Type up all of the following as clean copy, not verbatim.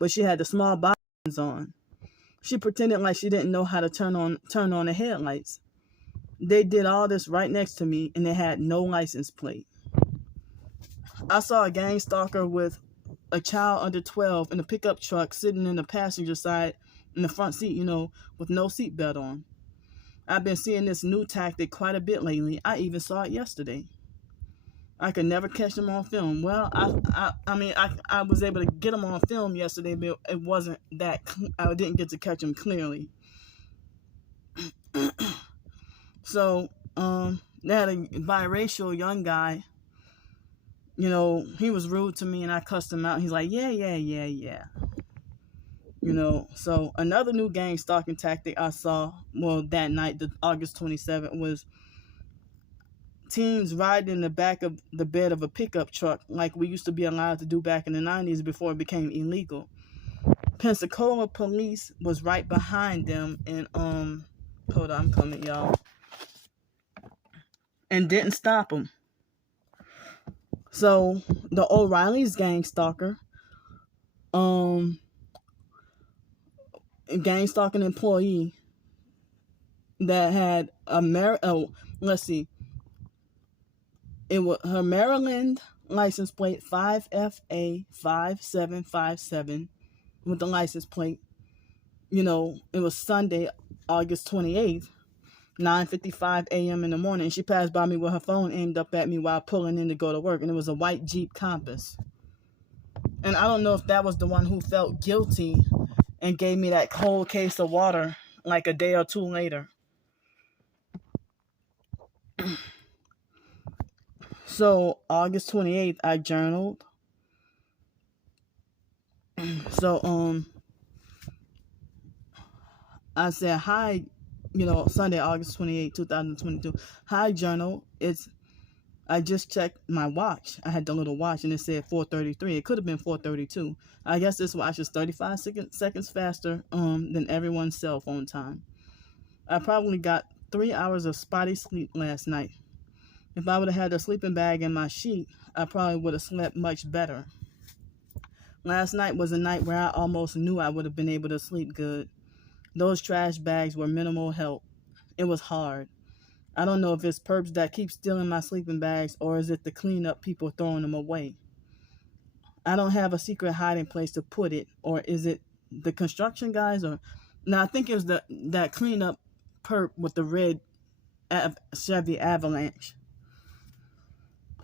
but she had the small buttons on. She pretended like she didn't know how to turn on the headlights. They did all this right next to me, and they had no license plate. I saw a gang stalker with a child under 12 in a pickup truck sitting in the passenger side in the front seat, with no seatbelt on. I've been seeing this new tactic quite a bit lately. I even saw it yesterday. I could never catch them on film. Well, I was able to get them on film yesterday, but it wasn't that. I didn't get to catch them clearly. So, they had a biracial young guy. He was rude to me, and I cussed him out. He's like, yeah. So another new gang stalking tactic I saw, that night, the August 27th, was teens riding in the back of the bed of a pickup truck like we used to be allowed to do back in the 90s before it became illegal. Pensacola police was right behind them, and hold on, I'm coming, y'all, and didn't stop them. So the O'Reilly's gang stalker, gang stalking employee that had it was her Maryland license plate 5FA5757 with the license plate. It was Sunday, August 28th, 9:55 a.m. in the morning. She passed by me with her phone aimed up at me while pulling in to go to work, and it was a white Jeep Compass. And I don't know if that was the one who felt guilty and gave me that cold case of water like a day or two later. So August 28th, I journaled. So I said, hi, Sunday, August 28th, 2022. Hi, journal. I just checked my watch. I had the little watch, and it said 4:33. It could have been 4:32. I guess this watch is 35 seconds faster than everyone's cell phone time. I probably got 3 hours of spotty sleep last night. If I would have had a sleeping bag in my sheet, I probably would have slept much better. Last night was a night where I almost knew I would have been able to sleep good. Those trash bags were minimal help. It was hard. I don't know if it's perps that keep stealing my sleeping bags, or is it the cleanup people throwing them away. I don't have a secret hiding place to put it, or is it the construction guys? I think it was that cleanup perp with the red Chevy Avalanche.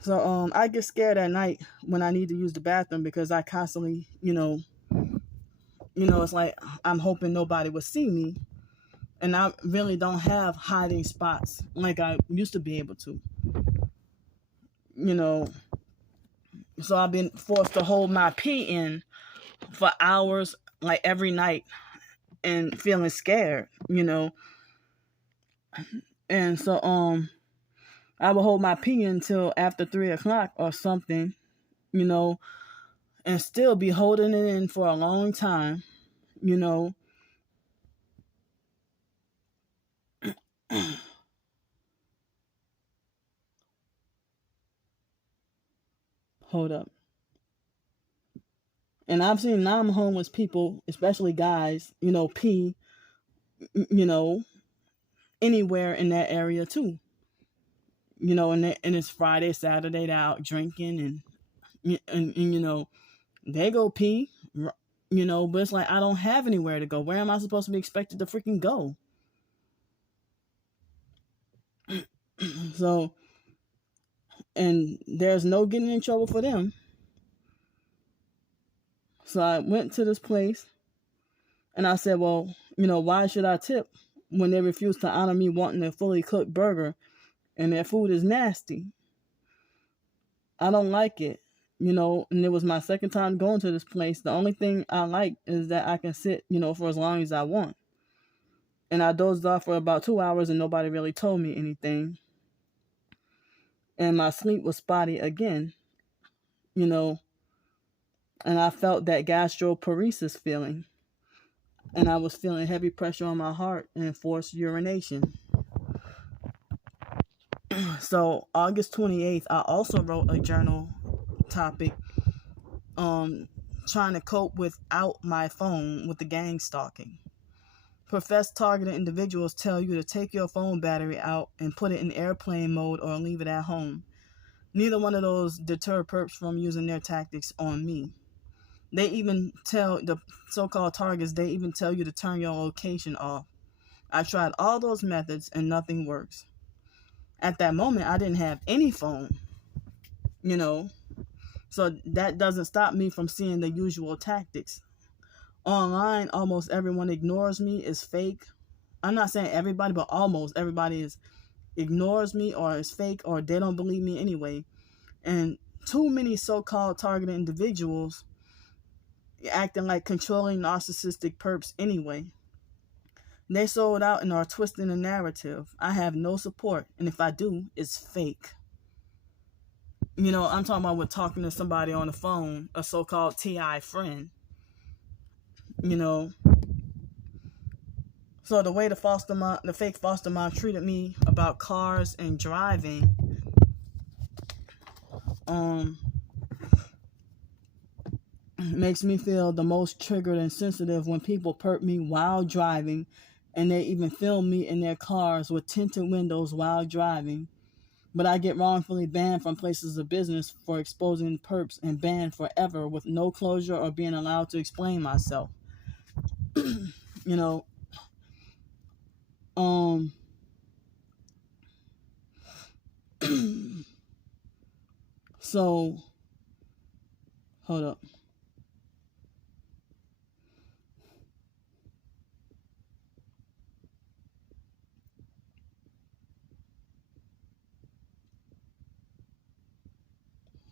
So I get scared at night when I need to use the bathroom because I constantly, it's like I'm hoping nobody will see me. And I really don't have hiding spots like I used to be able to. So I've been forced to hold my pee in for hours, like every night, and feeling scared, And so I would hold my pee until after 3 o'clock or something, and still be holding it in for a long time, Hold up. And I've seen non-homeless people, especially guys, pee, anywhere in that area too. And it's Friday, Saturday, they're out drinking and they go pee, but it's like I don't have anywhere to go. Where am I supposed to be expected to freaking go? So, and there's no getting in trouble for them. So I went to this place and I said, well, why should I tip when they refuse to honor me wanting a fully cooked burger and their food is nasty? I don't like it, and it was my second time going to this place. The only thing I like is that I can sit, for as long as I want. And I dozed off for about 2 hours and nobody really told me anything. And my sleep was spotty again, and I felt that gastroparesis feeling. And I was feeling heavy pressure on my heart and forced urination. So August 28th, I also wrote a journal topic trying to cope without my phone with the gang stalking. Professed targeted individuals tell you to take your phone battery out and put it in airplane mode or leave it at home. Neither one of those deter perps from using their tactics on me. They even tell the so-called targets, they even tell you to turn your location off. I tried all those methods and nothing works. At that moment, I didn't have any phone, so that doesn't stop me from seeing the usual tactics. Online, almost everyone ignores me, is fake. I'm not saying everybody, but almost everybody ignores me or is fake or they don't believe me anyway. And too many so-called targeted individuals acting like controlling narcissistic perps anyway. They sold out and are twisting the narrative. I have no support, and if I do, it's fake. I'm talking about with talking to somebody on the phone, a so-called TI friend. So the way the fake foster mom treated me about cars and driving, makes me feel the most triggered and sensitive when people perp me while driving, and they even film me in their cars with tinted windows while driving. But I get wrongfully banned from places of business for exposing perps and banned forever with no closure or being allowed to explain myself. So, hold up.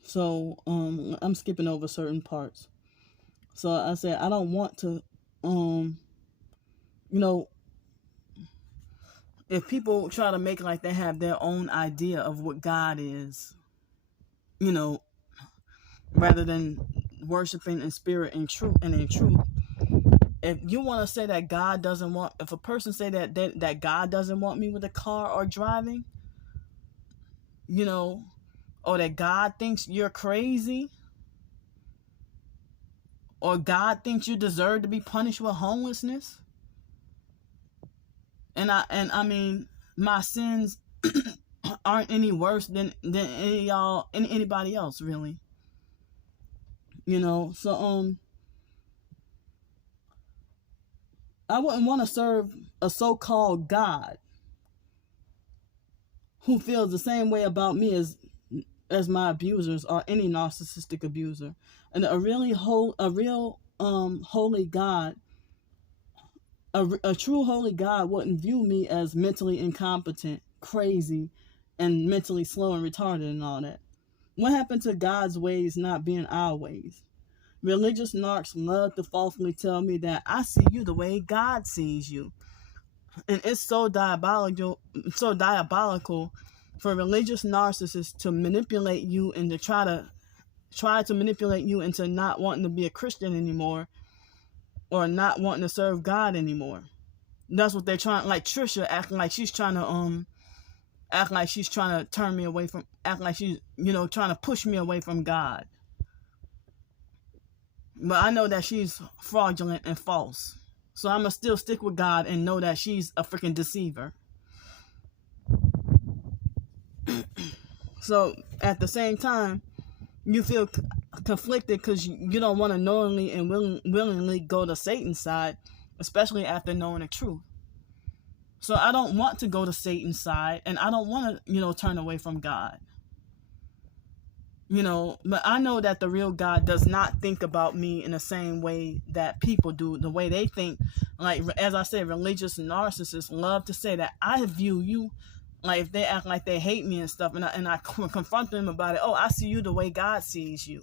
So, I'm skipping over certain parts. So I said, I don't want to, if people try to make like they have their own idea of what God is, rather than worshiping in spirit and truth and in truth. If you want to say that God doesn't want, if a person say that God doesn't want me with a car or driving, or that God thinks you're crazy, or God thinks you deserve to be punished with homelessness, and I mean my sins aren't any worse than anybody else, really. So I wouldn't want to serve a so-called God who feels the same way about me as my abusers or any narcissistic abuser. And a real holy God, a true holy God wouldn't view me as mentally incompetent, crazy, and mentally slow and retarded and all that. What happened to God's ways not being our ways? Religious narcs love to falsely tell me that I see you the way God sees you. And it's so diabolical for religious narcissists to manipulate you and to try to manipulate you into not wanting to be a Christian anymore or not wanting to serve God anymore. That's what they're trying, like Trisha acting like she's trying to turn me away from, acting like she's, trying to push me away from God. But I know that she's fraudulent and false. So I'm going to still stick with God and know that she's a freaking deceiver. So at the same time, you feel conflicted because you don't want to knowingly and willingly go to Satan's side, especially after knowing the truth. So I don't want to go to Satan's side, and I don't want to, turn away from God. But I know that the real God does not think about me in the same way that people do, the way they think. Like, as I said, religious narcissists love to say that I view you, like if they act like they hate me and stuff, and I confront them about it. Oh, I see you the way God sees you.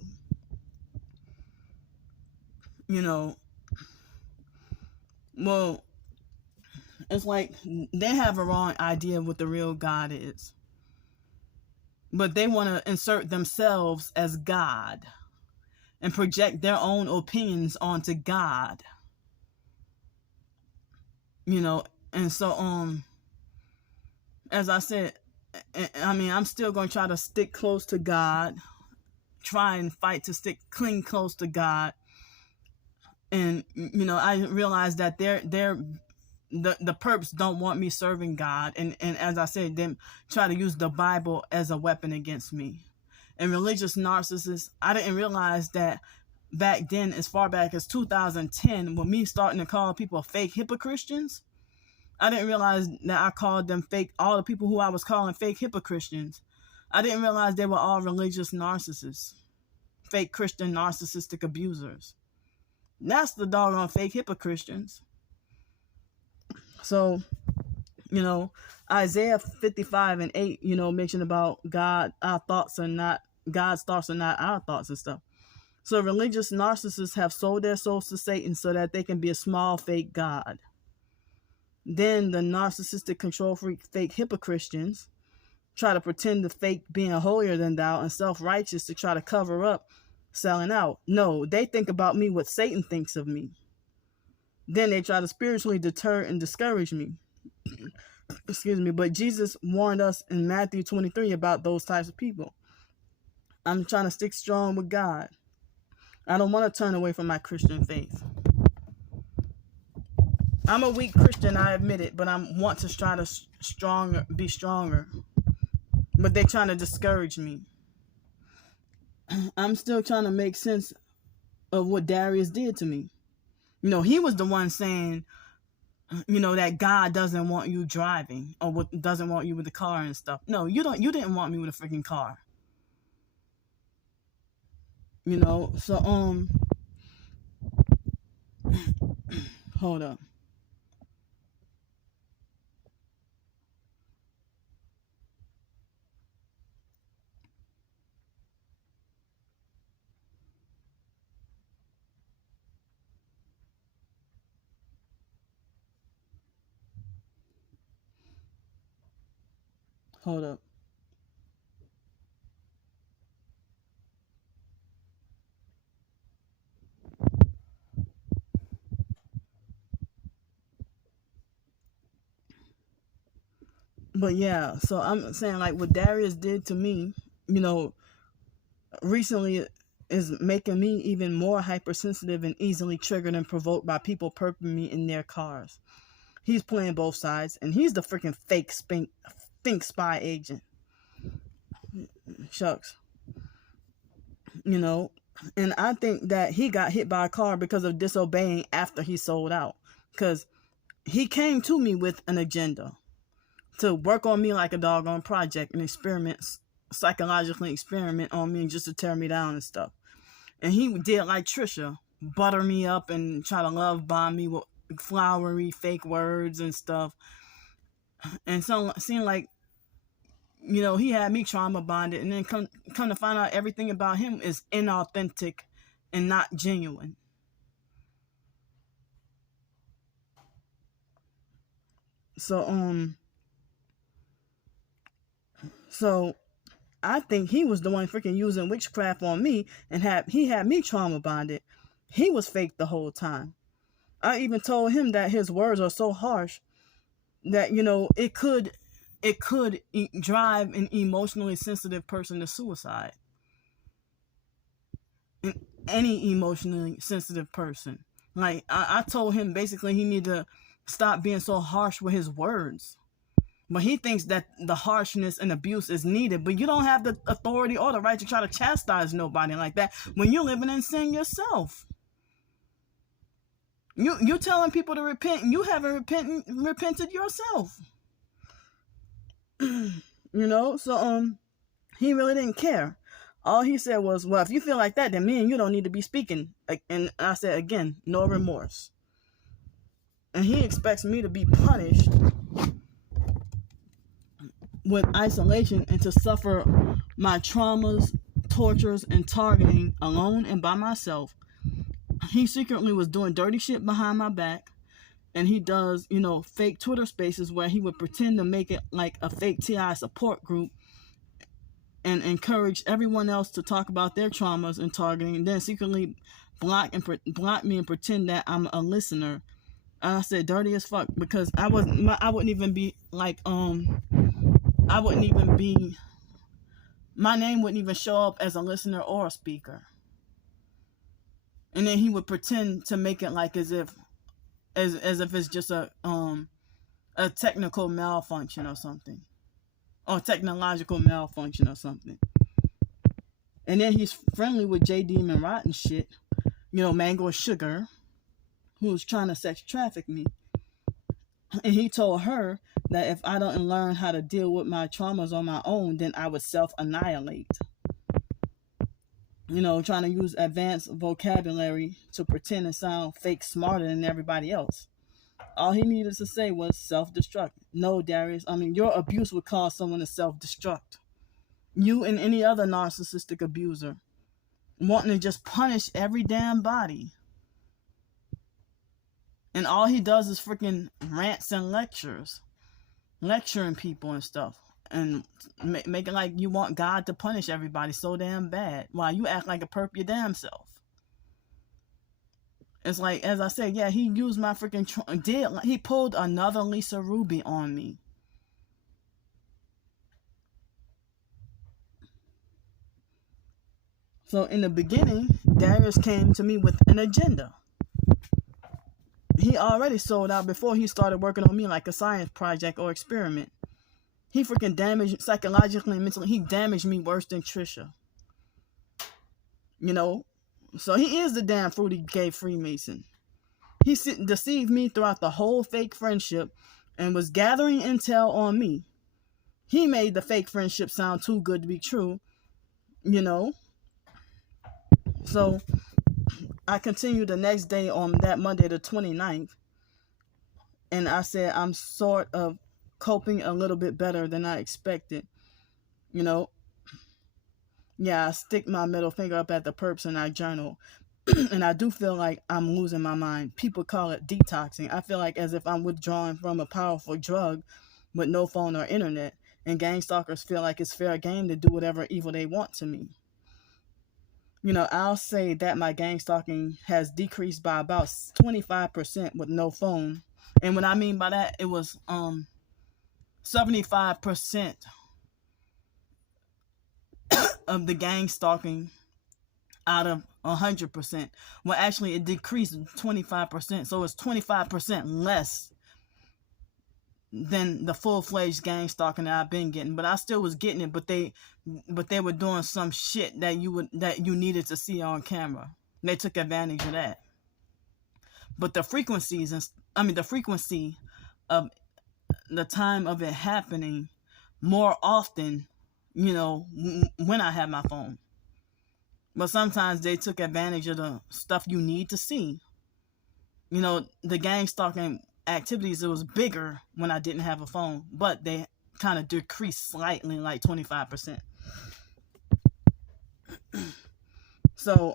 Well, it's like they have a wrong idea of what the real God is. But they want to insert themselves as God and project their own opinions onto God. And so, as I said, I mean, I'm still going to try to stick close to God, try and fight to cling close to God, And I realized that the perps don't want me serving God, and as I said, them try to use the Bible as a weapon against me. And religious narcissists, I didn't realize that back then, as far back as 2010, when me starting to call people fake hypocristians, I didn't realize that I called them fake. All the people who I was calling fake hypocristians, I didn't realize they were all religious narcissists, fake Christian narcissistic abusers. That's the doggone fake hypocristians. So, Isaiah 55:8, mentioned about God's thoughts are not our thoughts and stuff. So religious narcissists have sold their souls to Satan so that they can be a small fake God. Then the narcissistic control freak fake hypocristians try to pretend to fake being holier than thou and self-righteous to try to cover up selling out. No, they think about me what Satan thinks of me. Then they try to spiritually deter and discourage me. Excuse me, but Jesus warned us in Matthew 23 about those types of people. I'm trying to stick strong with God. I don't want to turn away from my Christian faith. I'm a weak Christian, I admit it, but I want to try to be stronger. But they're trying to discourage me. I'm still trying to make sense of what Darius did to me. He was the one saying, that God doesn't want you driving or doesn't want you with the car and stuff. No, you didn't want me with a freaking car. So hold up. Hold up. But yeah, so I'm saying like what Darius did to me, recently is making me even more hypersensitive and easily triggered and provoked by people perping me in their cars. He's playing both sides, and he's the freaking fake think spy agent. Shucks. And I think that he got hit by a car because of disobeying after he sold out. Because he came to me with an agenda to work on me like a doggone project and psychologically experiment on me just to tear me down and stuff. And he did like Trisha, butter me up and try to love bomb me with flowery fake words and stuff. And so it seemed like, he had me trauma bonded, and then come to find out everything about him is inauthentic and not genuine. So I think he was the one freaking using witchcraft on me, and he had me trauma bonded. He was fake the whole time. I even told him that his words are so harsh that it could drive an emotionally sensitive person to suicide. Any emotionally sensitive person. Like I told him basically he need to stop being so harsh with his words. But he thinks that the harshness and abuse is needed, but you don't have the authority or the right to try to chastise nobody like that when you're living in sin yourself. You're telling people to repent, and you haven't repented yourself. So he really didn't care. All he said was, well, if you feel like that, then me and you don't need to be speaking. And I said, again, no remorse. And he expects me to be punished with isolation and to suffer my traumas, tortures, and targeting alone and by myself. He secretly was doing dirty shit behind my back. And he does, fake Twitter spaces where he would pretend to make it like a fake TI support group and encourage everyone else to talk about their traumas and targeting, and then secretly block me and pretend that I'm a listener. And I said dirty as fuck, because I wouldn't even be like, my name wouldn't even show up as a listener or a speaker. And then he would pretend to make it like as if it's just a technical malfunction or something, or technological malfunction or something. And then he's friendly with J Demon Rotten shit, Mango Sugar, who's trying to sex traffic me. And he told her that if I don't learn how to deal with my traumas on my own, then I would self-annihilate. Trying to use advanced vocabulary to pretend and sound fake smarter than everybody else. All he needed to say was self-destruct. No, Darius, your abuse would cause someone to self-destruct. You and any other narcissistic abuser wanting to just punish every damn body. And all he does is freaking rants and lecturing people and stuff. And making like you want God to punish everybody so damn bad while you act like a perp your damn self. It's like, as I said, yeah, he used my freaking he pulled another Lisa Ruby on me. So in the beginning, Darius came to me with an agenda. He already sold out before he started working on me like a science project or experiment. He freaking damaged psychologically and mentally. He damaged me worse than Trisha. So he is the damn fruity gay Freemason. He deceived me throughout the whole fake friendship and was gathering intel on me. He made the fake friendship sound too good to be true, So I continued the next day on that Monday the 29th. And I said, I'm sort of coping a little bit better than I expected. Yeah, I stick my middle finger up at the perps and I journal. And I do feel like I'm losing my mind. People call it detoxing. I feel like as if I'm withdrawing from a powerful drug with no phone or internet. And gang stalkers feel like it's fair game to do whatever evil they want to me. I'll say that my gang stalking has decreased by about 25% with no phone. And what I mean by that, it was 75% of the gang stalking out of 100%. Well, actually, it decreased 25%. So it's 25% less than the full-fledged gang stalking that I've been getting. But I still was getting it. But they were doing some shit that you needed to see on camera. They took advantage of that. But the frequency of the time of it happening more often, when I had my phone. But sometimes they took advantage of the stuff you need to see. The gang stalking activities, it was bigger when I didn't have a phone, but they kind of decreased slightly, like 25%. So,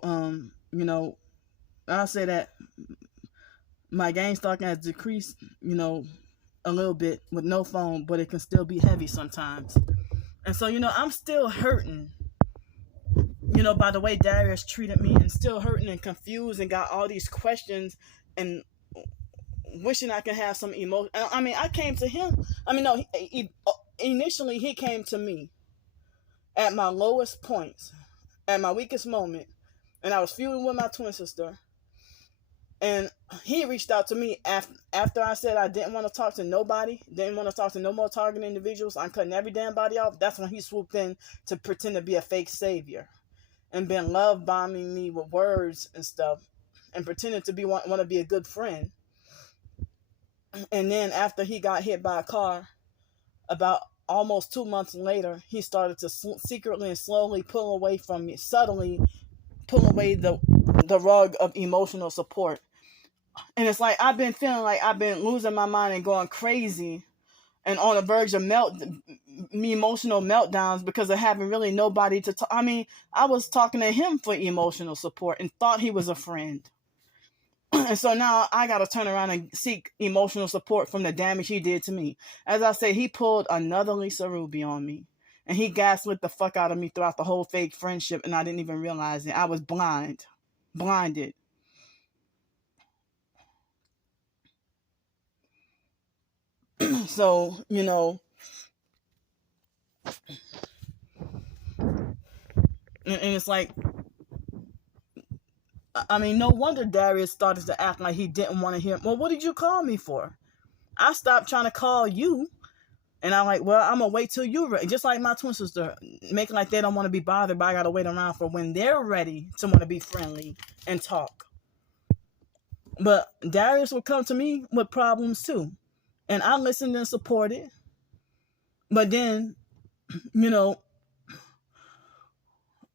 I'll say that my gang stalking has decreased, a little bit with no phone, but it can still be heavy sometimes. And so, I'm still hurting, by the way Darius treated me, and still hurting and confused and got all these questions and wishing I could have some emotion. I came to him. Initially he came to me at my lowest points, at my weakest moment, and I was feuding with my twin sister. And he reached out to me after I said I didn't want to talk to nobody, didn't want to talk to no more targeted individuals. I'm cutting every damn body off. That's when he swooped in to pretend to be a fake savior and been love bombing me with words and stuff and pretending to want to be a good friend. And then after he got hit by a car, about almost 2 months later, he started to secretly and slowly pull away from me, subtly pull away the rug of emotional support. And it's like I've been feeling like I've been losing my mind and going crazy and on the verge of emotional meltdowns because of having really nobody to talk. I was talking to him for emotional support and thought he was a friend. And so now I got to turn around and seek emotional support from the damage he did to me. As I say, he pulled another Lisa Ruby on me. And he gaslit the fuck out of me throughout the whole fake friendship, and I didn't even realize it. I was blinded. So, and it's like, I mean, no wonder Darius started to act like he didn't want to hear. Well, what did you call me for? I stopped trying to call you. And I'm like, well, I'm going to wait till you're ready. Just like my twin sister, making like they don't want to be bothered, but I got to wait around for when they're ready to want to be friendly and talk. But Darius would come to me with problems too. And I listened and supported. But then,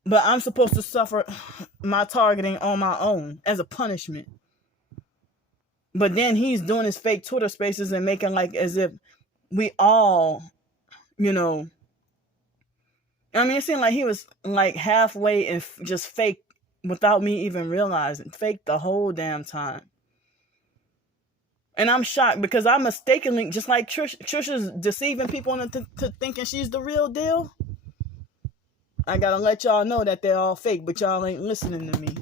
but I'm supposed to suffer my targeting on my own as a punishment. But then he's doing his fake Twitter spaces and making like as if we all, I mean, it seemed like he was like halfway and just fake without me even realizing. Fake the whole damn time. And I'm shocked because I mistakenly, just like Trisha's deceiving people into thinking she's the real deal. I gotta let y'all know that they're all fake, but y'all ain't listening to me.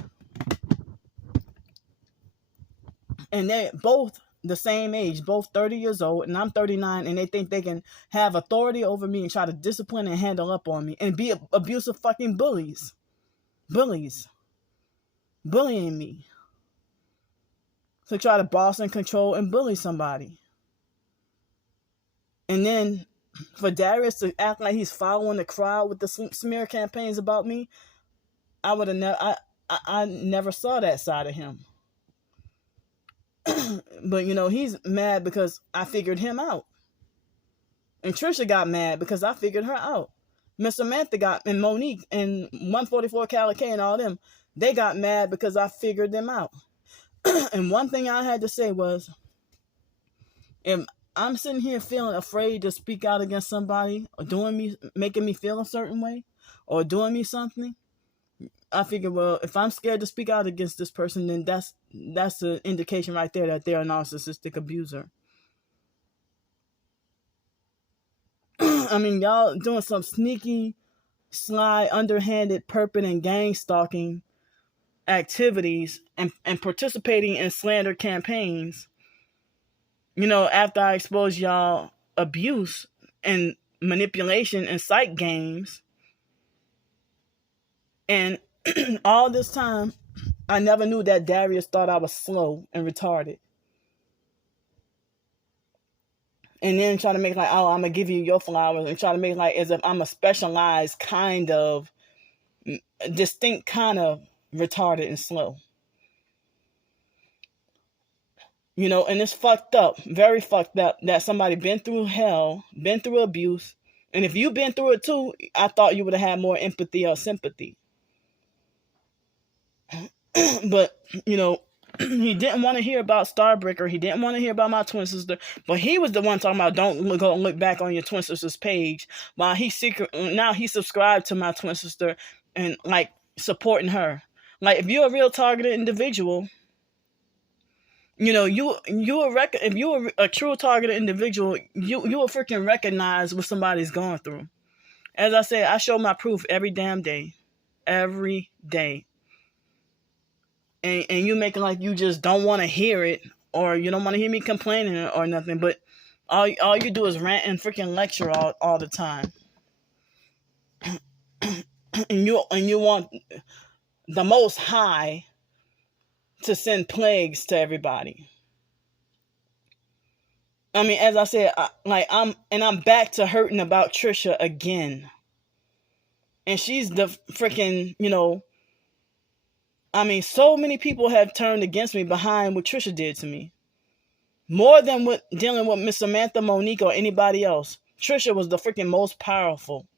And they're both the same age, both 30 years old, and I'm 39, and they think they can have authority over me and try to discipline and handle up on me and be abusive fucking bullies. Bullying me. To try to boss and control and bully somebody. And then for Darius to act like he's following the crowd with the smear campaigns about me, I would have never, I never saw that side of him. But he's mad because I figured him out. And Trisha got mad because I figured her out. Miss Samantha and Monique and 144 Calica and all them, they got mad because I figured them out. And one thing I had to say was, if I'm sitting here feeling afraid to speak out against somebody or making me feel a certain way or doing me something, I figure, well, if I'm scared to speak out against this person, then that's an indication right there that they're a narcissistic abuser. I mean, y'all doing some sneaky, sly, underhanded, perpet, and gang stalking activities and participating in slander campaigns, after I expose y'all abuse and manipulation and psych games. And all this time, I never knew that Darius thought I was slow and retarded. And then try to make like, oh, I'm going to give you your flowers, and try to make like as if I'm a specialized kind of, distinct kind of retarded and slow. And it's fucked up, very fucked up, that somebody been through hell, been through abuse. And if you've been through it too, I thought you would have had more empathy or sympathy. But, he didn't want to hear about Starbreaker. He didn't want to hear about my twin sister. But he was the one talking about don't go look back on your twin sister's page. While he subscribed to my twin sister and like supporting her. Like if you're a real targeted individual, if you're a true targeted individual, you will freaking recognize what somebody's going through. As I said, I show my proof every damn day. Every day. And you making like you just don't want to hear it, or you don't want to hear me complaining or nothing, but all you do is rant and freaking lecture all the time. and you want the Most High to send plagues to everybody. I mean, as I said, I'm back to hurting about Trisha again. And she's the freaking, I mean, so many people have turned against me behind what Trisha did to me. More than dealing with Miss Samantha, Monique, or anybody else. Trisha was the freaking most powerful.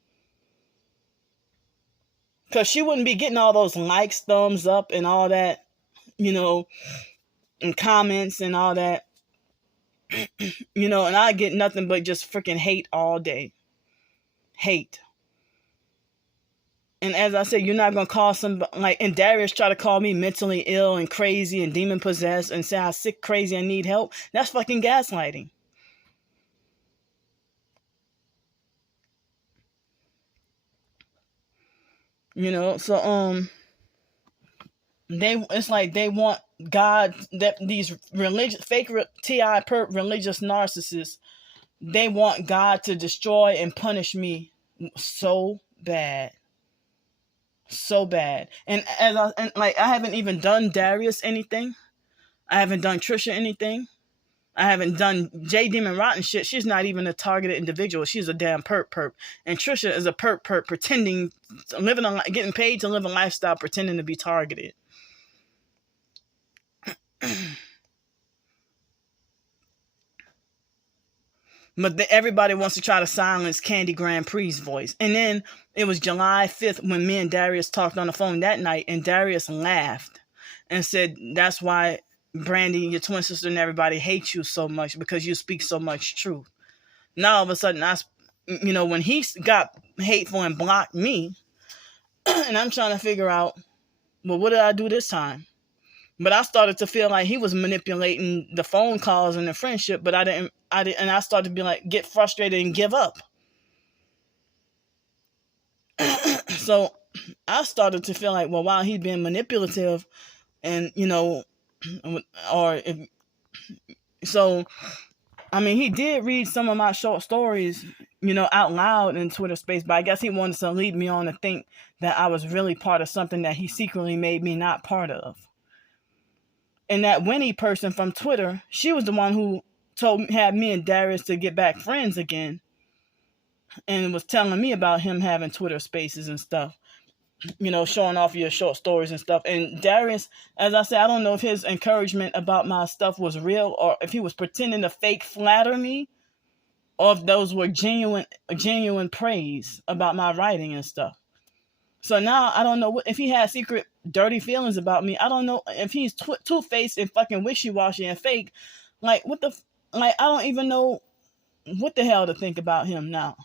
Because she wouldn't be getting all those likes, thumbs up, and all that, and comments and all that. And I get nothing but just freaking hate all day. Hate. And as I said, you're not going to call somebody, and Darius try to call me mentally ill and crazy and demon possessed and say I'm sick, crazy, and need help. That's fucking gaslighting. So, it's like they want God, that these fake religious narcissists, they want God to destroy and punish me so bad. so bad. And I haven't even done Darius anything. I haven't done Trisha anything. I haven't done J Demon Rotten shit. She's not even a targeted individual. She's a damn perp. And Trisha is a perp pretending, getting paid to live a lifestyle, pretending to be targeted. But everybody wants to try to silence Candy Grandpre's voice. And then it was July 5th when me and Darius talked on the phone that night, and Darius laughed and said, that's why Brandy, your twin sister, and everybody hates you so much, because you speak so much truth. Now all of a sudden, when he got hateful and blocked me, and I'm trying to figure out, well, what did I do this time? But I started to feel like he was manipulating the phone calls and the friendship, but I didn't, and I started to be like, get frustrated and give up. So I started to feel like, well, while he's being manipulative, and he did read some of my short stories, out loud in Twitter space, but I guess he wanted to lead me on to think that I was really part of something that he secretly made me not part of. And that Winnie person from Twitter, she was the one who had me and Darius to get back friends again, and was telling me about him having Twitter spaces and stuff, showing off your short stories and stuff. And Darius, as I said, I don't know if his encouragement about my stuff was real, or if he was pretending to fake flatter me, or if those were genuine praise about my writing and stuff. So now I don't know if he had secret dirty feelings about me. I don't know if he's two-faced and fucking wishy-washy and fake. Like, I don't even know what the hell to think about him now.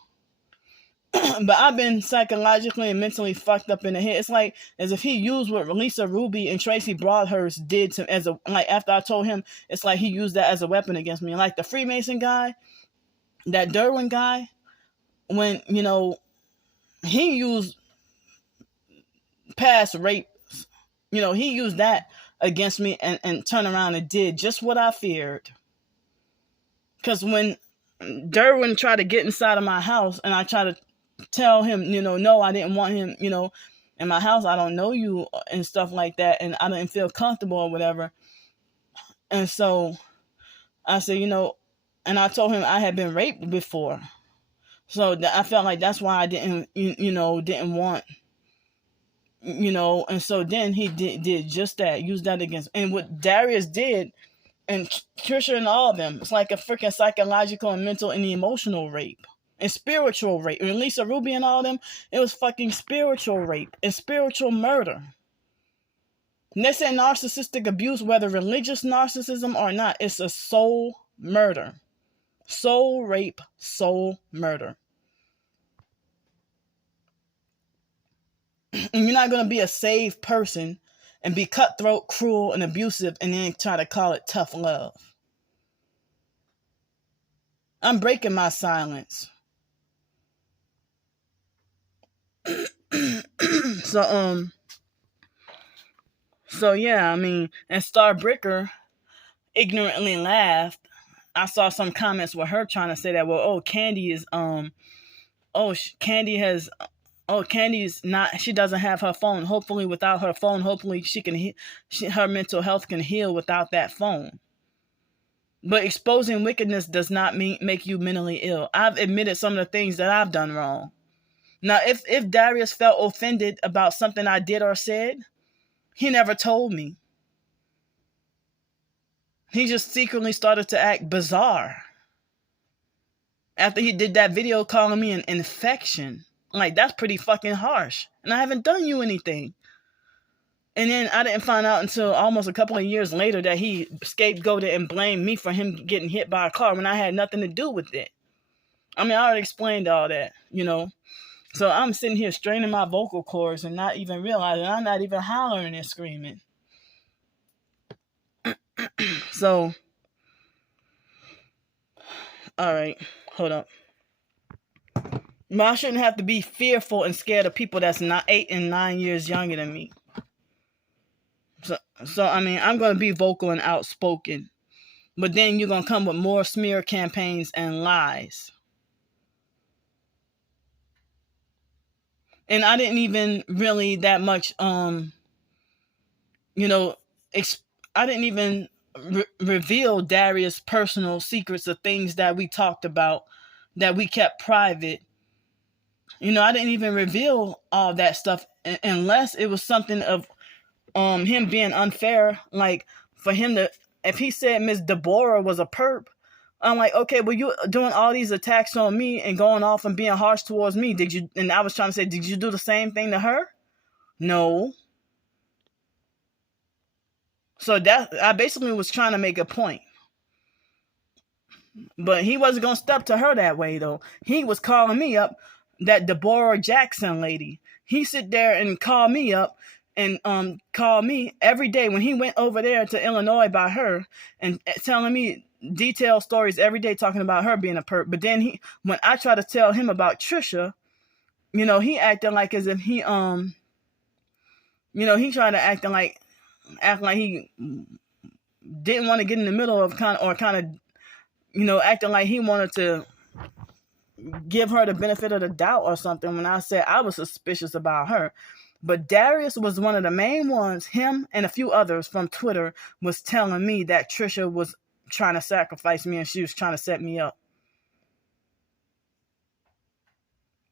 But I've been psychologically and mentally fucked up in the head. It's like as if he used what Lisa Ruby and Tracy Broadhurst did to after I told him, it's like he used that as a weapon against me. Like the Freemason guy, that Derwin guy, when he used past rape, he used that against me and turned around and did just what I feared. Because when Derwin tried to get inside of my house and I tried to tell him, no, I didn't want him, in my house, I don't know you and stuff like that, and I didn't feel comfortable or whatever. And so I said, and I told him I had been raped before. So I felt like that's why I didn't want, and so then he did just that, used that against, and what Darius did, and Trisha and all of them, it's like a freaking psychological and mental and emotional rape and spiritual rape. And Lisa Ruby and all of them, it was fucking spiritual rape and spiritual murder. And they say narcissistic abuse, whether religious narcissism or not, it's a soul murder. Soul rape, soul murder. And you're not going to be a saved person and be cutthroat, cruel, and abusive and then try to call it tough love. I'm breaking my silence. So yeah, and Starbricker ignorantly laughed. I saw some comments with her trying to say that, well, Candy is, Candy's not, she doesn't have her phone. Hopefully without her phone, hopefully her mental health can heal without that phone. But exposing wickedness does not make you mentally ill. I've admitted some of the things that I've done wrong. Now, if Darius felt offended about something I did or said, he never told me. He just secretly started to act bizarre after he did that video calling me an infection. Like, that's pretty fucking harsh. And I haven't done you anything. And then I didn't find out until almost a couple of years later that he scapegoated and blamed me for him getting hit by a car when I had nothing to do with it. I already explained all that, So I'm sitting here straining my vocal cords and not even realizing I'm not even hollering and screaming. So, all right, hold up. I shouldn't have to be fearful and scared of people that's not 8 and 9 years younger than me. So I'm going to be vocal and outspoken. But then you're going to come with more smear campaigns and lies. And I didn't even really that much, you know, I didn't even reveal Darius' personal secrets of things that we talked about that we kept private. I didn't even reveal all that stuff unless it was something of him being unfair. Like, for him to, if he said Miss Deborah was a perp, I'm like, okay, well, you doing all these attacks on me and going off and being harsh towards me. Did you? And I was trying to say, did you do the same thing to her? No. So that, I basically was trying to make a point. But he wasn't going to step to her that way, though. He was calling me up, that Deborah Jackson lady. He sit there and call me up and call me every day when he went over there to Illinois by her and telling me detailed stories every day, talking about her being a perp. But then when I try to tell him about Trisha, he acting like as if he he tried to act like he didn't want to get in the middle of kind of acting like he wanted to give her the benefit of the doubt or something when I said I was suspicious about her. But Darius was one of the main ones. Him and a few others from Twitter was telling me that Trisha was trying to sacrifice me and she was trying to set me up.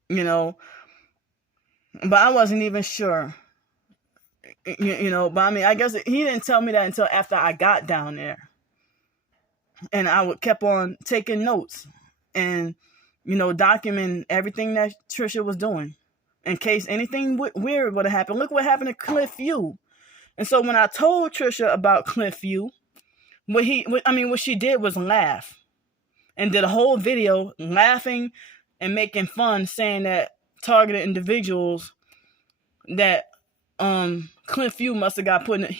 But I wasn't even sure. But I mean, I guess he didn't tell me that until after I got down there. And I kept on taking notes and, documenting everything that Trisha was doing in case anything weird would have happened. Look what happened to Cliff U. And so when I told Trisha about Cliff U, what she did was laugh and did a whole video laughing and making fun, saying that targeted individuals that Cliff U must have got put in.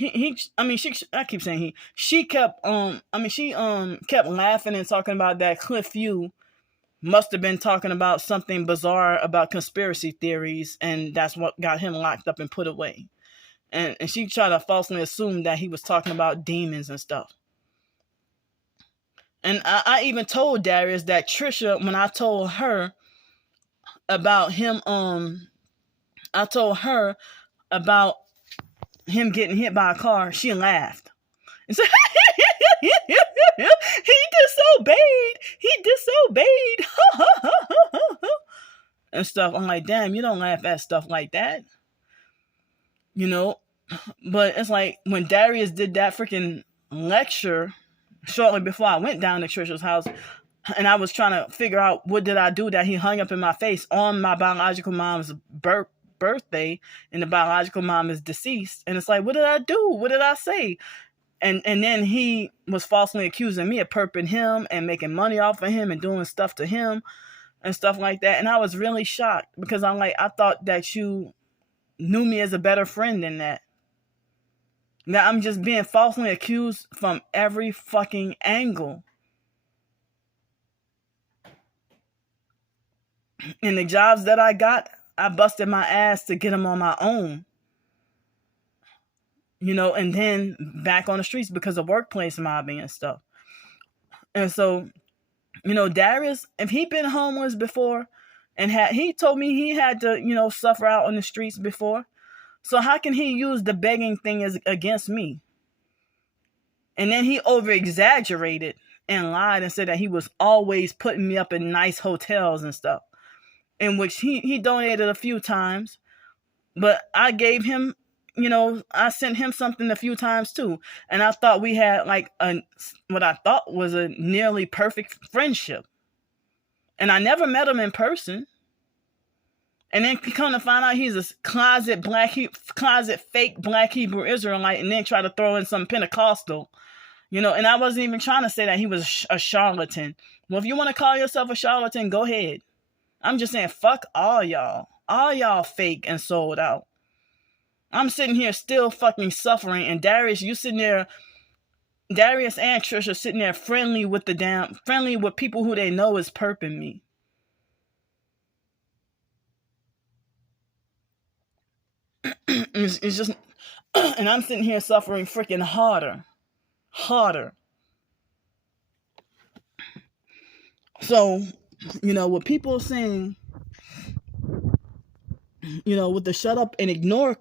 She kept kept laughing and talking about that Cliff U must have been talking about something bizarre about conspiracy theories, and that's what got him locked up and put away. And she tried to falsely assume that he was talking about demons and stuff. And I even told Darius that Trisha, when I told her about him, I told her about him getting hit by a car, she laughed. And said, he disobeyed. And stuff. I'm like, damn, you don't laugh at stuff like that. But it's like when Darius did that freaking lecture shortly before I went down to Trisha's house, and I was trying to figure out what did I do that he hung up in my face on my biological mom's birthday, and the biological mom is deceased. And it's like, what did I do? What did I say? And then he was falsely accusing me of perping him and making money off of him and doing stuff to him and stuff like that. And I was really shocked because I'm like, I thought that you knew me as a better friend than that. Now I'm just being falsely accused from every fucking angle. And the jobs that I got, I busted my ass to get them on my own. And then back on the streets because of workplace mobbing and stuff. And so, Darius, if he'd been homeless before and he told me he had to, suffer out on the streets before. So how can he use the begging thing against me? And then he over-exaggerated and lied and said that he was always putting me up in nice hotels and stuff, in which he donated a few times. But I gave him, I sent him something a few times too. And I thought we had like what I thought was a nearly perfect friendship. And I never met him in person. And then come to find out he's a closet fake black Hebrew Israelite, and then try to throw in some Pentecostal, and I wasn't even trying to say that he was a charlatan. Well, if you want to call yourself a charlatan, go ahead. I'm just saying, fuck all y'all fake and sold out. I'm sitting here still fucking suffering, and Darius and Trisha sitting there friendly with people who they know is perping me. It's just, and I'm sitting here suffering freaking harder. So, what people are saying with the shut up and ignore,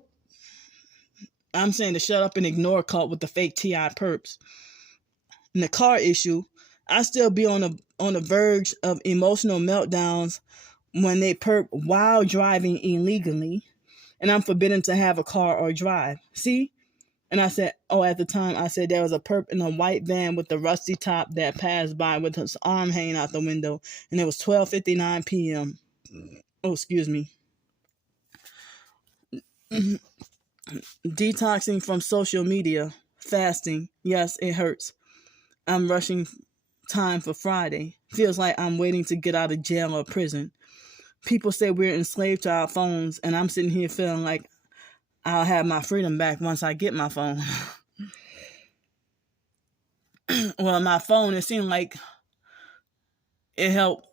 I'm saying the shut up and ignore cult with the fake TI perps and the car issue, I still be on the verge of emotional meltdowns when they perp while driving illegally, and I'm forbidden to have a car or drive. See? And I said, at the time, I said there was a perp in a white van with the rusty top that passed by with his arm hanging out the window, and it was 12:59 p.m. Oh, excuse me. Detoxing from social media, fasting. Yes, it hurts. I'm rushing time for Friday. Feels like I'm waiting to get out of jail or prison. People say we're enslaved to our phones, and I'm sitting here feeling like I'll have my freedom back once I get my phone. Well, my phone, it seemed like it helped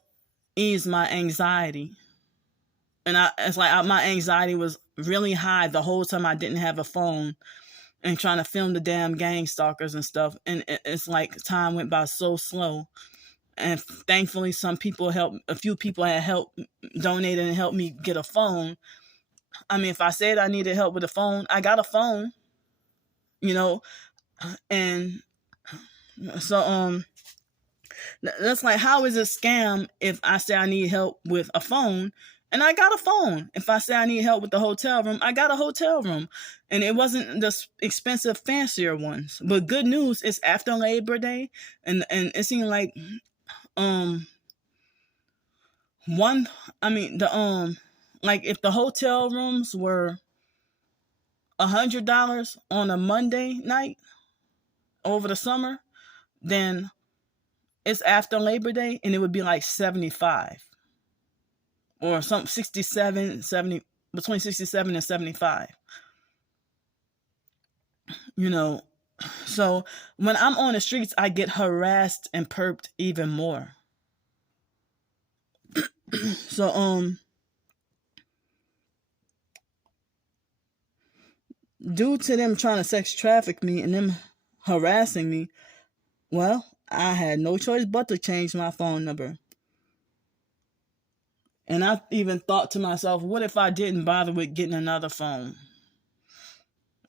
ease my anxiety. And it's like my anxiety was really high the whole time I didn't have a phone and trying to film the damn gang stalkers and stuff. And it's like time went by so slow. And thankfully, a few people had helped, donated and helped me get a phone. I mean, if I said I needed help with a phone, I got a phone, and so, that's like, how is it a scam if I say I need help with a phone and I got a phone? If I say I need help with the hotel room, I got a hotel room. And it wasn't the expensive, fancier ones. But good news, it's after Labor Day, and it seemed like like if the hotel rooms were $100 on a Monday night over the summer, then it's after Labor Day, and it would be like 75 or some 67, 70, between 67 and 75. So when I'm on the streets, I get harassed and perped even more. So due to them trying to sex traffic me and them harassing me, well, I had no choice but to change my phone number. And I even thought to myself, what if I didn't bother with getting another phone?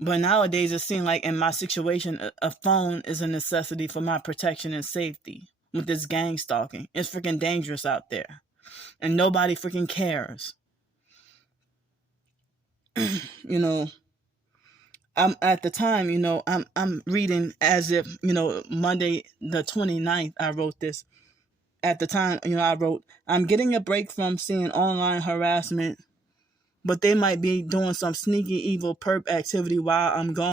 But nowadays, it seems like in my situation, a phone is a necessity for my protection and safety with this gang stalking. It's freaking dangerous out there. And nobody freaking cares. I'm at the time, I'm reading as if, Monday the 29th, I wrote this. At the time, I wrote, I'm getting a break from seeing online harassment, but they might be doing some sneaky evil perp activity while I'm gone.